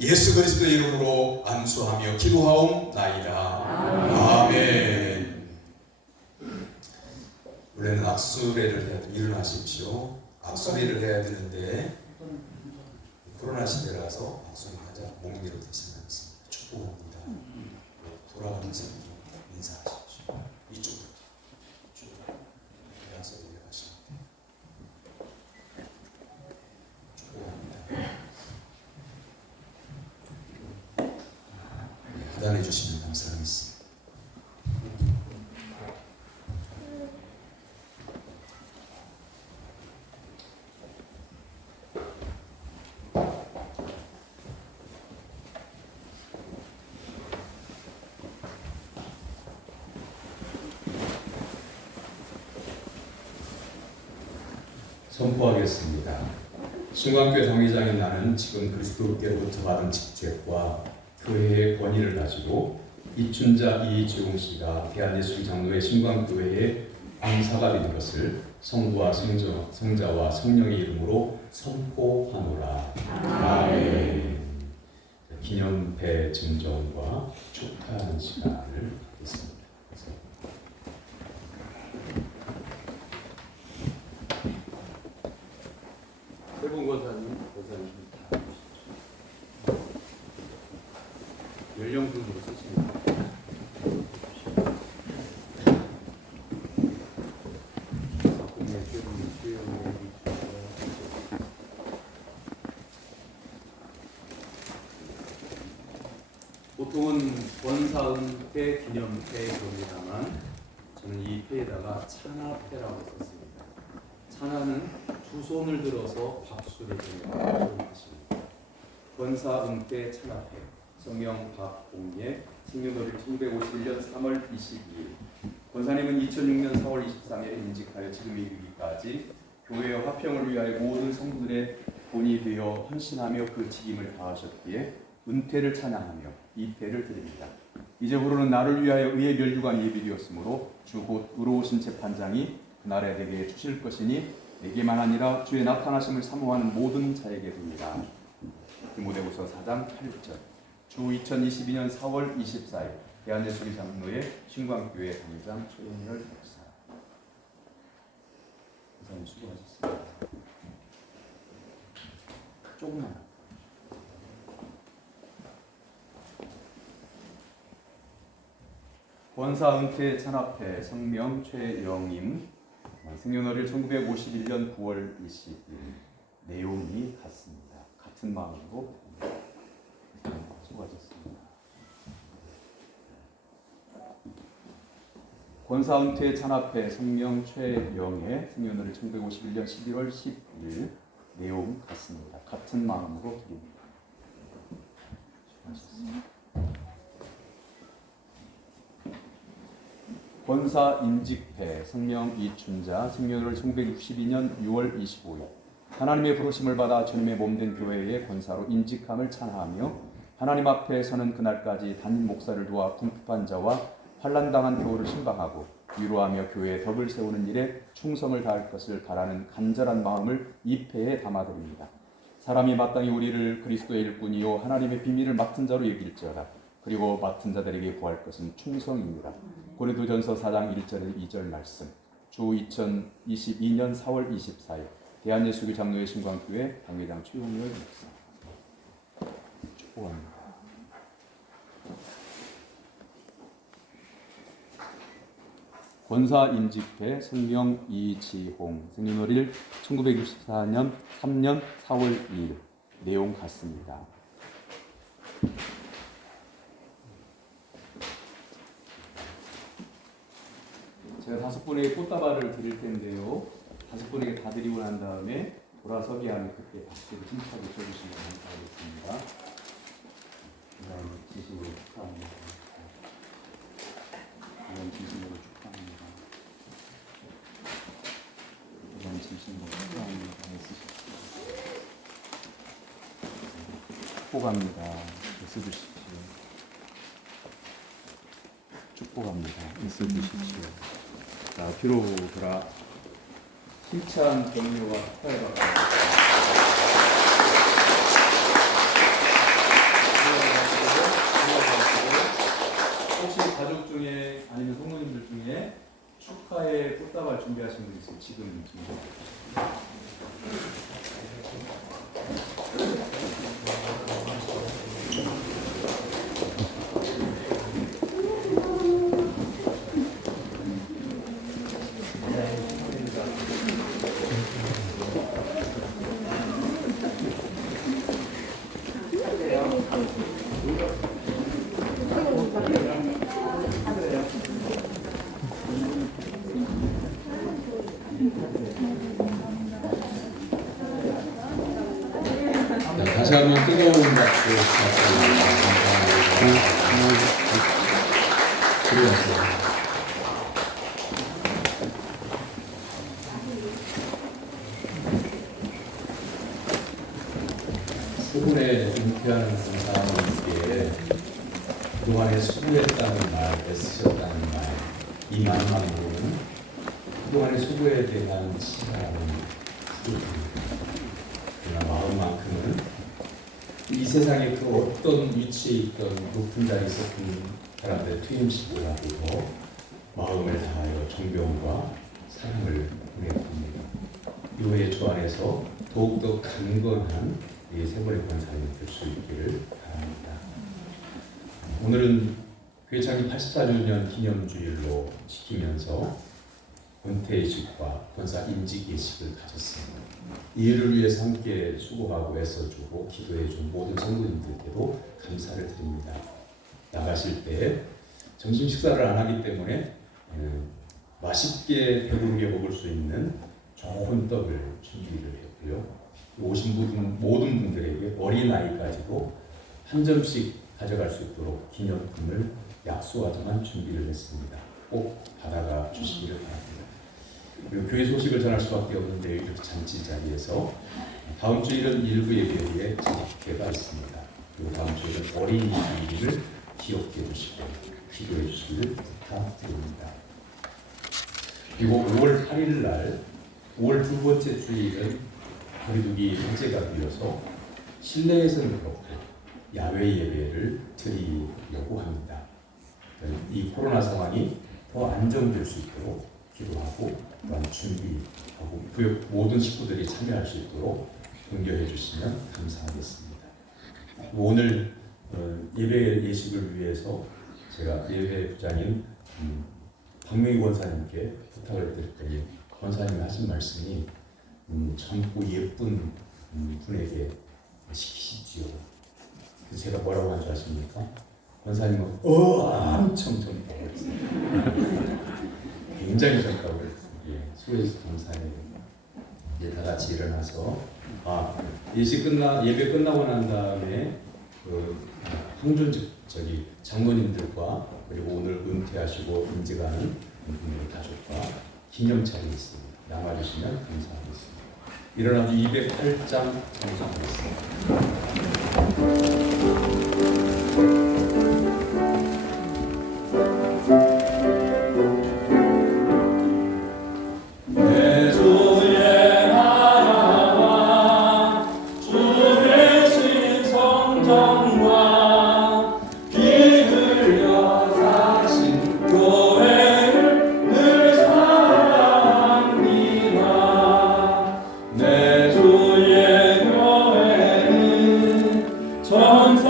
예수 그리스도의 이름으로 안수하며 기도하옵나이다. 아멘. 원래는 악수례를 해야 돼. 일어나십시오. 악수례를 해야 되는데 코로나 시대라서 악수를 하자 목리로 대신하겠습니다. 축복합니다. 돌아가면서 인사하십시오. 이쪽으로 쭉 앉아서 일어나시면 돼요. 축복합니다. 하단해 주시면 감사하겠습니다. 선포하겠습니다. 신광교회 당회장인 나는 지금 그리스도께로부터 받은 직책과 교회의 권위를 가지고 이춘자 이지용 씨가 대한예수교 장로의 신광교회의 강사가 된 것을 성부와 성자와 성령의 이름으로 선포하노라. 아멘. 기념패 증정과 축하하는 시간을 갖겠습니다. 세분 권사님 다 연령분으로 쓰십니다. 보통은 권사은퇴 기념패입니다만 저는 이 패에다가 찬하패라고 썼습니다. 찬하는 두 손을 들어서 박수를 주는 것입니다. 권사은퇴 찬하패 성명 박봉예 생년월일 1951년 3월 22일. 권사님은 2006년 4월 23일 임직하여 지금 이르기까지 교회의 화평을 위하여 모든 성도들의 본이 되어 헌신하며 그 직임을 다하셨기에 은퇴를 찬양하며 이 패를 드립니다. 이제부로는 나를 위하여 의의 멸류관 예비되었으므로 주 곧 의로우신 재판장이 그날에 내게 주실 것이니 내게만 아니라 주의 나타나심을 사모하는 모든 자에게 둡니다. 디모데후서 4장 8절. 주 2022년 4월 24일 대한예수교 장로의 신광교회 당회장 최영렬 목사. 목사님 수고하셨습니다. 조금만. 권사 은퇴 찬합회 성명 최영임 생년월일 1951년 9월 20일. 내용이 같습니다. 같은 마음으로 수고하셨습니다. 권사 은퇴 찬합회 성명 최영애 생년월일 1951년 11월 10일. 내용 같습니다. 같은 마음으로 드립니다. 수고하셨습니다. 권사 임직패 성명 이춘자 생년월일 1962년 6월 25일. 하나님의 부르심을 받아 주님의 몸된 교회의 권사로 임직함을 찬하하며 하나님 앞에 서는 그날까지 담임 목사를 도와 궁핍한 자와 환난당한 교우를 신방하고 위로하며 교회의 덕을 세우는 일에 충성을 다할 것을 바라는 간절한 마음을 이 패에 담아드립니다. 사람이 마땅히 우리를 그리스도의 일꾼이요 하나님의 비밀을 맡은 자로 여길지어다. 그리고 맡은 자들에게 구할 것은 충성입니다. 고린도전서 4장 1절에 2절 말씀. 주 2022년 4월 24일 대한예수교 장로의 신광교회 당회장 최용렬 목사. 축복합니다. 권사 임직패 성명 이지홍 생년월일 1964년 3년 4월 2일. 내용 같습니다. 제가 5분에게 꽃다발을 드릴 텐데요. 5분에게 다 드리고 난 다음에 돌아서기 하면 그때 박수를 힘차게 쳐주시면 감사하겠습니다. 진심으로 축하합니다. 진심으로 축하합니다. 있으신 분 있으십시오. 축복합니다. 있어주십시오. 축복합니다. 있어주십시오. 자, 뒤로 돌아 힘찬 격려와 축하해 받습니다. 혹시 가족 중에 아니면 성모님들 중에 축하의 꽃다발 준비하신 분 있으면 지금 준비해. 다시 한번 뜨거운 박수 부탁드립니다. 감사합니다. 수군에 은퇴하는 강사님께 그동안에 수고했다는 말, 애쓰셨다는 말, 이 말만으로는 그동안의 수고에 대한 치사함은 부족합니다. 그러나 마음만큼은 이 세상에 그 어떤 위치에 있던 높은 자리에 있었던 사람들의 투임식보다도 마음을 다하여 존경과 사랑을 보내봅니다. 교회 주 안에서 더욱더 강건한 이 세월의 권사님이 될 수 있기를 바랍니다. 오늘은 교회 창립 84주년 기념주일로 지키면서 권태식과 권사 임직 예식을 가졌습니다. 이 일을 위해서 함께 수고하고 애써주고 기도해준 모든 성도님들께도 감사를 드립니다. 나가실 때 점심 식사를 안 하기 때문에 맛있게 배부르게 먹을 수 있는 좋은 떡을 준비를 했고요. 오신 모든 분들에게 어린아이까지도 한 점씩 가져갈 수 있도록 기념품을 약소하지만 준비를 했습니다. 꼭 받아가 주시기를 바랍니다. 그리고 교회 소식을 전할 수밖에 없는데 이렇게 잔치 자리에서 다음 주일은 일부 예배에 집회가 있습니다. 그리고 다음 주일은 어린이 주일을 기억해 주시고 기도해 주시기를 부탁드립니다. 그리고 5월 8일 날 5월 두 번째 주일은 거리두기 해제가 되어서 실내에서는 그렇고 야외 예배를 드리려고 합니다. 이 코로나 상황이 더 안정될 수 있도록 기도하고 또한 준비하고 그 모든 식구들이 참여할 수 있도록 격려해 주시면 감사하겠습니다. 오늘 예배 예식을 위해서 제가 예배 부장인 박명희 권사님께 부탁을 드렸더니 권사님이 하신 말씀이 젊고 예쁜 분에게 시키십시오. 그래서 제가 뭐라고 한 줄 아십니까? 권사님은 엄청 젊다고 했어요. 굉장히 젊다고 했어요. 수고해서 감사해요. 이제 다 같이 일어나서 예배 끝나고 난 다음에 항존 장로님들과 그리고 오늘 은퇴하시고 임직하는 분들의 가족과 기념차례 있습니다. 남아주시면 감사하겠습니다. 일어나서 208장 정수하겠습니다. 전사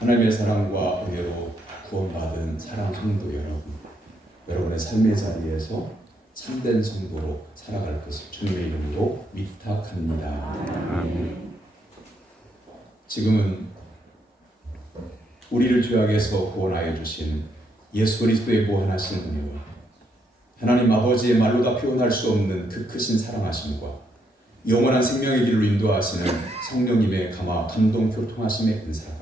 하나님의 사랑과 은혜로 구원받은 사랑 성도 여러분, 여러분의 삶의 자리에서 참된 성도로 살아갈 것을 주님의 이름으로 위탁합니다. 아멘. 지금은 우리를 죄악에서 구원하여 주신 예수 그리스도의 무한하신 은혜와 하나님 아버지의 말로 다 표현할 수 없는 그 크신 사랑하심과 영원한 생명의 길로 인도하시는 성령님의 감화 감동 교통하심의 은사가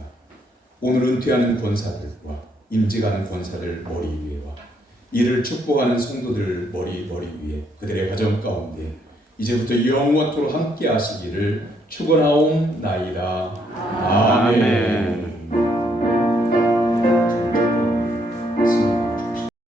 오늘 은퇴하는 권사들과 임직하는 권사들 머리 위에와 이를 축복하는 성도들 머리 위에 그들의 가정 가운데 이제부터 영원토록 함께 하시기를 축원하옵나이다. 아멘.